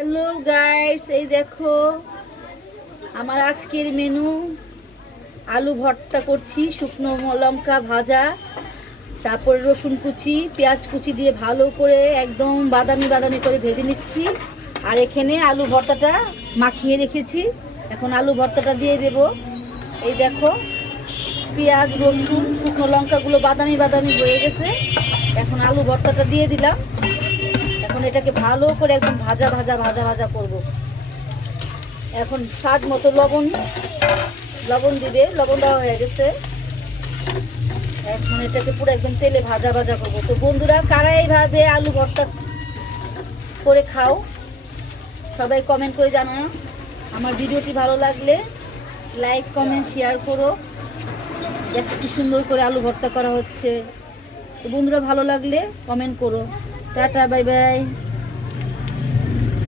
Hello guys, এই দেখো আমার আজকের মেনু। আলু ভর্তা করছি, শুকনো লঙ্কা ভাজা, তারপর রসুন কুচি, পেঁয়াজ কুচি দিয়ে ভালো করে একদম বাদামি বাদামি করে ভেজে নিচ্ছি। আর এখানে আলু ভর্তাটা মাখিয়ে রেখেছি, এখন আলু ভর্তাটা দিয়ে দেব। এই দেখো পেঁয়াজ রসুন শুকনো লঙ্কাগুলো বাদামি বাদামি হয়ে গেছে, এখন আলু ভর্তাটা দিয়ে দিলাম। এখন এটাকে ভালো করে একদম ভাজা ভাজা ভাজা ভাজা করব। এখন স্বাদ মতো লবণ দিবে, লবণ দেওয়া হয়ে গেছে। এখন এটাকে পুরো একদম তেলে ভাজা ভাজা করবো। তো বন্ধুরা, কারা এইভাবে আলু ভর্তা করে খাও সবাই কমেন্ট করে জানাও। আমার ভিডিওটি ভালো লাগলে লাইক কমেন্ট শেয়ার করো। দেখো কি সুন্দর করে আলু ভর্তা করা হচ্ছে। তো বন্ধুরা, ভালো লাগলে কমেন্ট করো। Tata, bye bye.